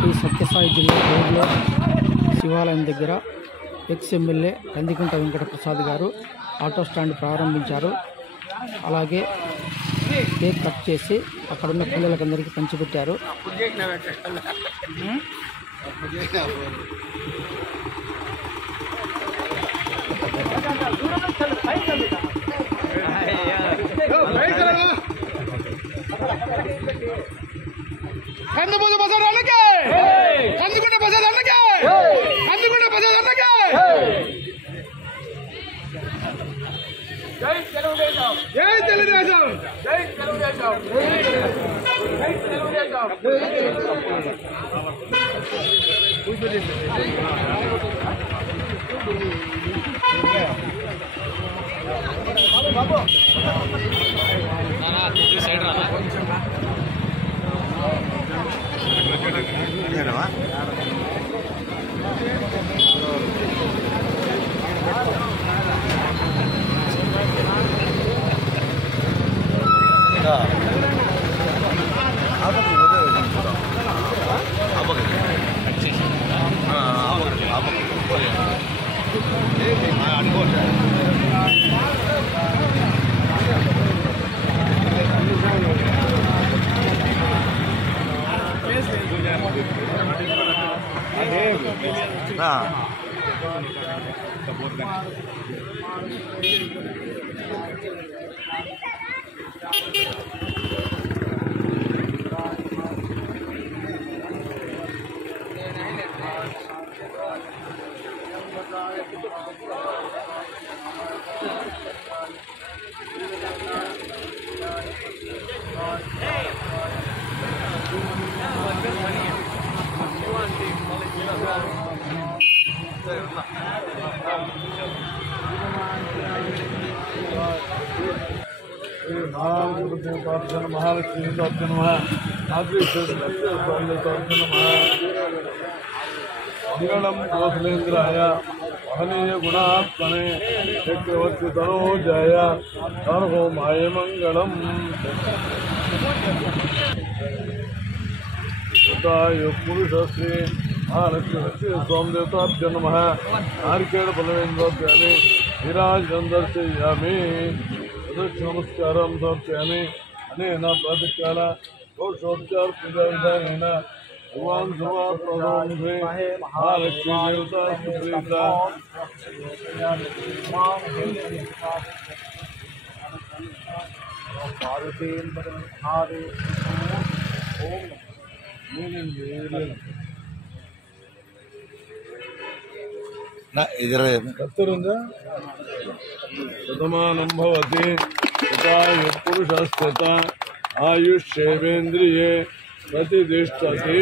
శ్రీ సత్యసాయి జిల్లా ఊర్లో శివాలయం దగ్గర ఎక్స్ ఎమ్మెల్యే కందికుంట వెంకట ప్రసాద్ గారు ఆటో స్టాండ్ ప్రారంభించారు. అలాగే కేక్ కట్ చేసి అక్కడున్న పిల్లలకందరికీ పంచిపెట్టారు. కందుకూట బజార్ అన్నకే కందుకూట బజార్ అన్నకే కందుకూట బజార్ అన్నకే జై తెలుగుదేశం జై తెలుగుదేశం జై తెలుగుదేశం జై తెలుగుదేశం బాబు నానా తు సైడ్ రా महालक्ष्मी मंगलम कौशलेन्द्राय महनीय गुणात्मने चक्रवर्ती तनोजाय सर्वमाय मंगलम पुरुषस्य महालक्ष्मी सोमदेवताभ्यो नमः नारिकेल फलवेन्द्रोऽप्यामि विराजनं दर्शयामि नमस्कारं समर्पयामि अनेन प्रातःकाल दोषोपचार पूजा विधानेन भगवान् सर्वात्मने महालक्ष्मी देवता सुप्रीता शतमानं भवति तथा पुरुषस्थित आयुष्येवेन्द्रिये प्रतिष्ठति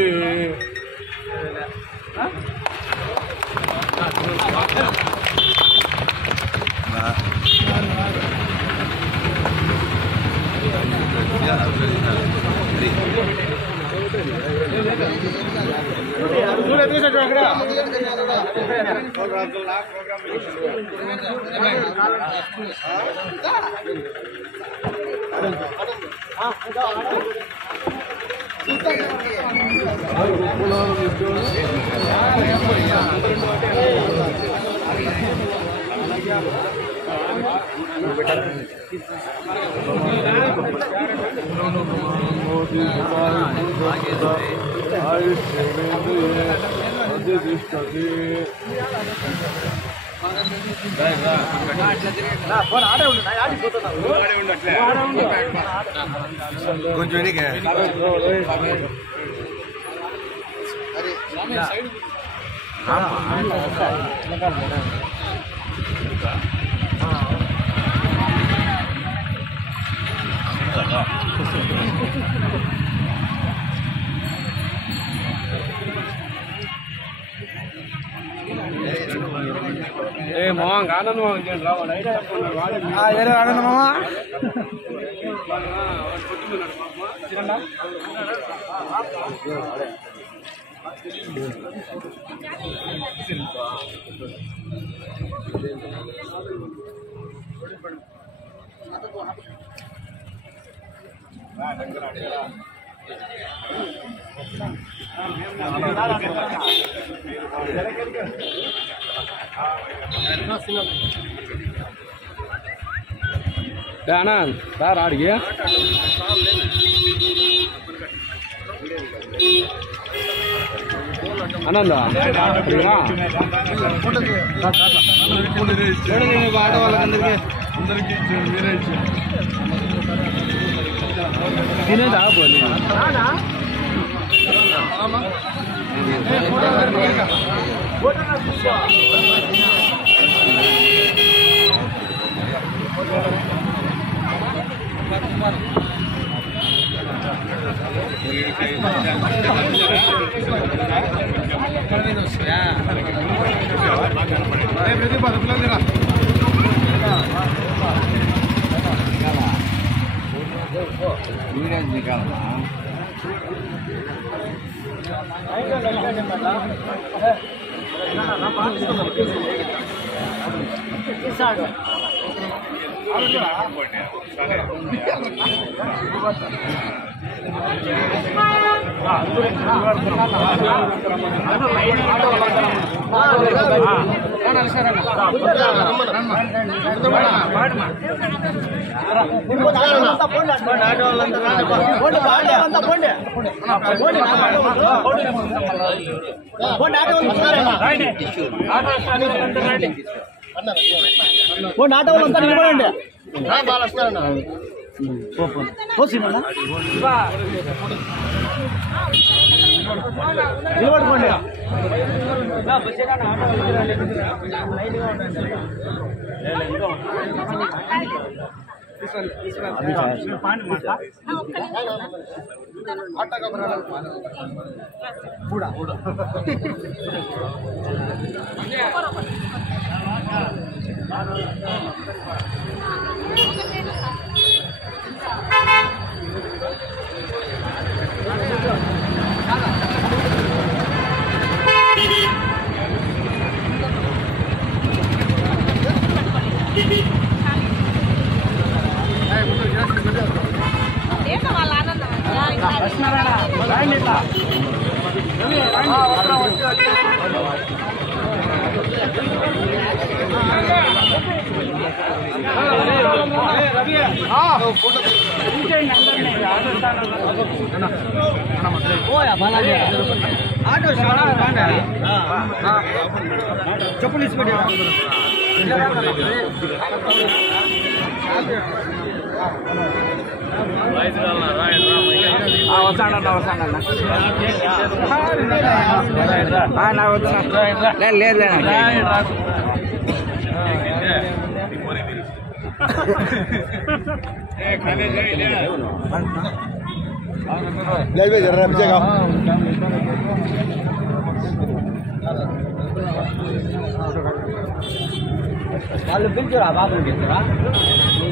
ఆనంద్ మామ ఆనంద్ సార్ ఆడికి ఆనంద ఆట వాళ్ళందరికీ అందరికీ మీరే తినేదా పోనీ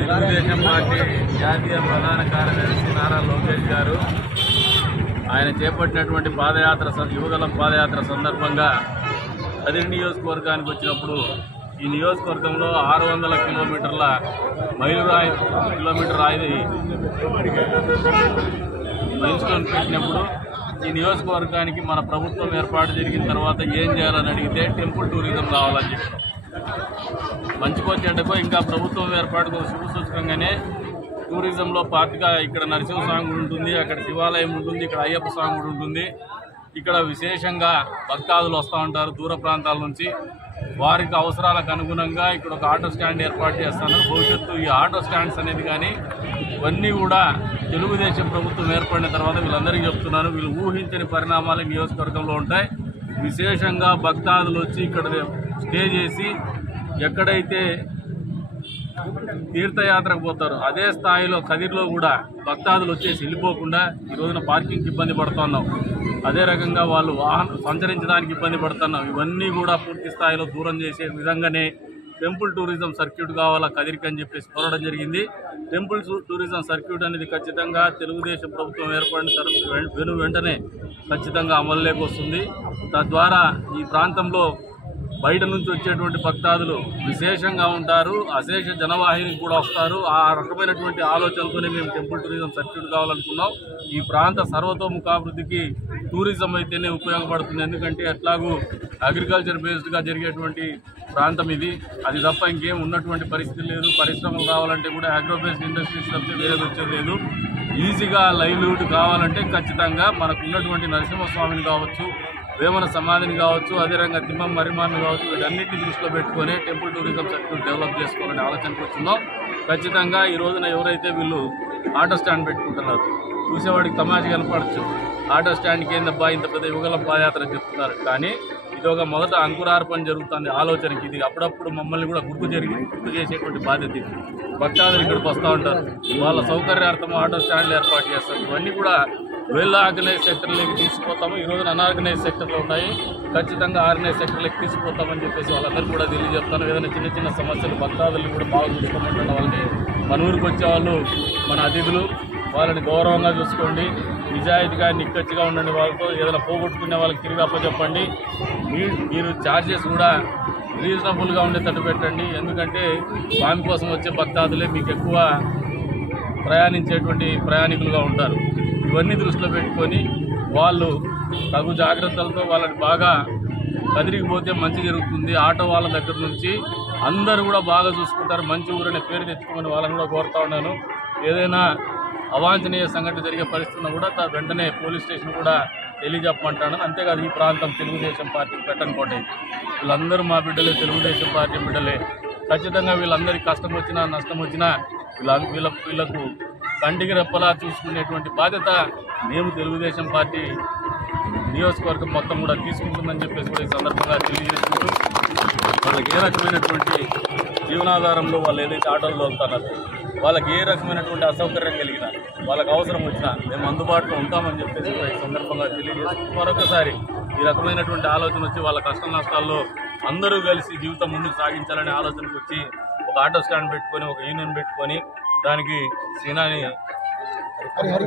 తెలుగుదేశం పార్టీ జాతీయ ప్రధాన కార్యదర్శి నారా లోకేష్ గారు ఆయన చేపట్టినటువంటి పాదయాత్ర యువగలం పాదయాత్ర సందర్భంగా కదిరి నియోజకవర్గానికి వచ్చినప్పుడు ఈ నియోజకవర్గంలో 600 కిలోమీటర్ల కిలోమీటర్ మైల్ స్టోన్ పెట్టినప్పుడు ఈ నియోజకవర్గానికి మన ప్రభుత్వం ఏర్పాటు జరిగిన తర్వాత ఏం చేయాలని అడిగితే టెంపుల్ టూరిజం కావాలని చెప్పారు. మంచికో చెడ్డకో ఇంకా ప్రభుత్వం ఏర్పాటుకు శుభసూచకంగానే టూరిజంలో పార్టీగా ఇక్కడ నరసింహస్వామి గుడి ఉంటుంది, అక్కడ శివాలయం ఉంటుంది, ఇక్కడ అయ్యప్ప స్వామి గుడి ఉంటుంది. ఇక్కడ విశేషంగా భక్తాదులు వస్తూ ఉంటారు దూర ప్రాంతాల నుంచి. వారికి అవసరాలకు అనుగుణంగా ఇక్కడ ఒక ఆటో స్టాండ్ ఏర్పాటు చేస్తున్నారు. భవిష్యత్తు ఈ ఆటో స్టాండ్స్ అనేది కానీ ఇవన్నీ కూడా తెలుగుదేశం ప్రభుత్వం ఏర్పడిన తర్వాత వీళ్ళందరికీ చెప్తున్నాను, వీళ్ళు ఊహించని పరిణామాలు నియోజకవర్గంలో ఉంటాయి. విశేషంగా భక్తాదులు వచ్చి ఇక్కడ స్టే చేసి ఎక్కడైతే తీర్థయాత్రకు పోతారో అదే స్థాయిలో కదిరిలో కూడా భక్తాదులు వచ్చేసి వెళ్ళిపోకుండా ఈ రోజున పార్కింగ్కి ఇబ్బంది పడుతున్నాం. అదే రకంగా వాళ్ళు వాహనం సంచరించడానికి ఇబ్బంది పడుతున్నాం. ఇవన్నీ కూడా పూర్తి స్థాయిలో దూరం చేసే విధంగానే టెంపుల్ టూరిజం సర్క్యూట్ కావాలా కదిరికి అని చెప్పేసి కోరడం జరిగింది. టెంపుల్ టూరిజం సర్క్యూట్ అనేది ఖచ్చితంగా తెలుగుదేశం ప్రభుత్వం ఏర్పడిన వెంటనే ఖచ్చితంగా అమలులోకి వస్తుంది. తద్వారా ఈ ప్రాంతంలో బయట నుంచి వచ్చేటువంటి భక్తాదులు విశేషంగా ఉంటారు, అశేష జనవాహిని కూడా వస్తారు. ఆ రకమైనటువంటి ఆలోచనతోనే మేము టెంపుల్ టూరిజం సర్క్యూట్ కావాలనుకున్నాం. ఈ ప్రాంత సర్వతోముఖాభివృద్ధికి టూరిజం అయితేనే ఉపయోగపడుతుంది. ఎందుకంటే ఎట్లాగూ అగ్రికల్చర్ బేస్డ్గా జరిగేటువంటి ప్రాంతం ఇది. అది తప్ప ఇంకేం ఉన్నటువంటి పరిస్థితి లేదు. పరిశ్రమలు రావాలంటే కూడా అగ్రో బేస్డ్ ఇండస్ట్రీస్ తప్పితే వేరేది వచ్చేది లేదు. ఈజీగా లైవ్లీహుడ్ కావాలంటే ఖచ్చితంగా మనకు ఉన్నటువంటి నరసింహస్వామిని కావచ్చు, వేమన సమాధిని కావచ్చు, అదేవిధంగా తిమ్మం మరిమాను కావచ్చు, వీటన్నిటిని దృష్టిలో పెట్టుకొని టెంపుల్ టూరిజం సర్క్యూట్ డెవలప్ చేసుకోవాలని ఆలోచనకు వచ్చిందాం. ఖచ్చితంగా ఈ రోజున ఎవరైతే వీళ్ళు ఆటో స్టాండ్ పెట్టుకుంటున్నారు, చూసేవాడికి తమాషా కనపడచ్చు. ఆటో స్టాండ్కి ఏందబ్బా ఇంత పెద్ద యుగల పాదయాత్ర చెప్తున్నారు, కానీ ఇది ఒక మొదట అంకురార్పణ జరుగుతుంది ఆలోచనకి. ఇది అప్పుడప్పుడు మమ్మల్ని కూడా గుర్తు చేసేటువంటి బాధ్యత ఇది. భక్తాదులు ఇక్కడికి వస్తూ ఉంటారు, వాళ్ళ సౌకర్యార్థం ఆటో స్టాండ్లు ఏర్పాటు చేస్తారు. ఇవన్నీ కూడా వెల్ ఆర్గనైజ్ సెక్టర్లోకి తీసుకుపోతాము. ఈ రోజున అన్ఆర్గనైజ్ సెక్టర్లో ఉన్నాయి, ఖచ్చితంగా ఆర్గనైజ్ సెక్టర్లోకి తీసుకుపోతామని చెప్పేసి వాళ్ళందరూ కూడా తెలియజెప్తాను. ఏదైనా చిన్న చిన్న సమస్యలు భక్తాదులు కూడా బాగా చూసుకోమంటున్న వాళ్ళని, మన ఊరికి వచ్చేవాళ్ళు మన అతిథులు, వాళ్ళని గౌరవంగా చూసుకోండి, నిజాయితీగా నిక్కచ్చిగా ఉండండి. వాళ్ళతో ఏదైనా పోగొట్టుకునే వాళ్ళకి తిరిగి అప్పచెప్పండి. మీరు ఛార్జెస్ కూడా రీజనబుల్గా ఉండేటట్టు పెట్టండి. ఎందుకంటే స్వామి కోసం వచ్చే భక్తాదులే మీకు ఎక్కువ ప్రయాణించేటువంటి ప్రయాణికులుగా ఉంటారు. ఇవన్నీ దృష్టిలో పెట్టుకొని వాళ్ళు తగు జాగ్రత్తలతో వాళ్ళని బాగా కదిరిగిపోతే మంచి జరుగుతుంది. ఆటో వాళ్ళ దగ్గర నుంచి అందరూ కూడా బాగా చూసుకుంటారు. మంచి ఊరనే పేరు తెచ్చుకోమని వాళ్ళని కూడా కోరుతా ఉన్నాను. ఏదైనా అవాంఛనీయ సంఘటన జరిగే పరిస్థితుల్లో కూడా వెంటనే పోలీస్ స్టేషన్ కూడా తెలియజెప్పమంటాను. అంతేకాదు ఈ ప్రాంతం తెలుగుదేశం పార్టీ పెట్టనుకోండి, వీళ్ళందరూ మా బిడ్డలే, తెలుగుదేశం పార్టీ బిడ్డలే. ఖచ్చితంగా వీళ్ళందరికీ కష్టం వచ్చినా నష్టం వచ్చినా వీళ్ళకు కంటికి రెప్పలా చూసుకునేటువంటి బాధ్యత మేము తెలుగుదేశం పార్టీ నియోజకవర్గం మొత్తం కూడా తీసుకుంటుందని చెప్పేసి కూడా ఈ సందర్భంగా తెలియజేసుకుంటూ, వాళ్ళకి ఏ రకమైనటువంటి జీవనాధారంలో వాళ్ళు ఏదైతే ఆటోల్లో వెళ్తున్నారో వాళ్ళకి ఏ రకమైనటువంటి అసౌకర్యం కలిగినా, వాళ్ళకి అవసరం వచ్చినా మేము అందుబాటులో ఉంటామని చెప్పేసి ఈ సందర్భంగా తెలియజేసుకుంటూ, మరొకసారి ఈ రకమైనటువంటి ఆలోచన వచ్చి వాళ్ళ కష్ట నష్టాల్లో అందరూ కలిసి జీవితం ముందుకు సాగించాలనే ఆలోచనకు వచ్చి ఒక ఆటో స్టాండ్ పెట్టుకొని, ఒక యూనియన్ పెట్టుకొని, దానికి సీనాని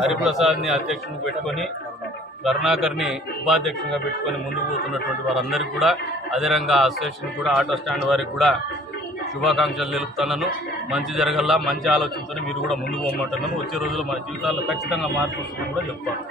హరిప్రసాద్ని అధ్యక్షుని పెట్టుకొని, కరుణాకర్ని ఉపాధ్యక్షునిగా పెట్టుకొని ముందుకు పోతున్నటువంటి వారందరికీ కూడా, అదేవిధంగా అసోసియేషన్ కూడా, ఆటో స్టాండ్ వారికి కూడా శుభాకాంక్షలు తెలుపుతున్నాను. మంచి జరగల్లా, మంచి ఆలోచనతో మీరు కూడా ముందుకు పోమంటున్నాను. వచ్చే రోజుల్లో మన జీవితాల్లో ఖచ్చితంగా మార్పు వస్తుందని కూడా చెప్తాను.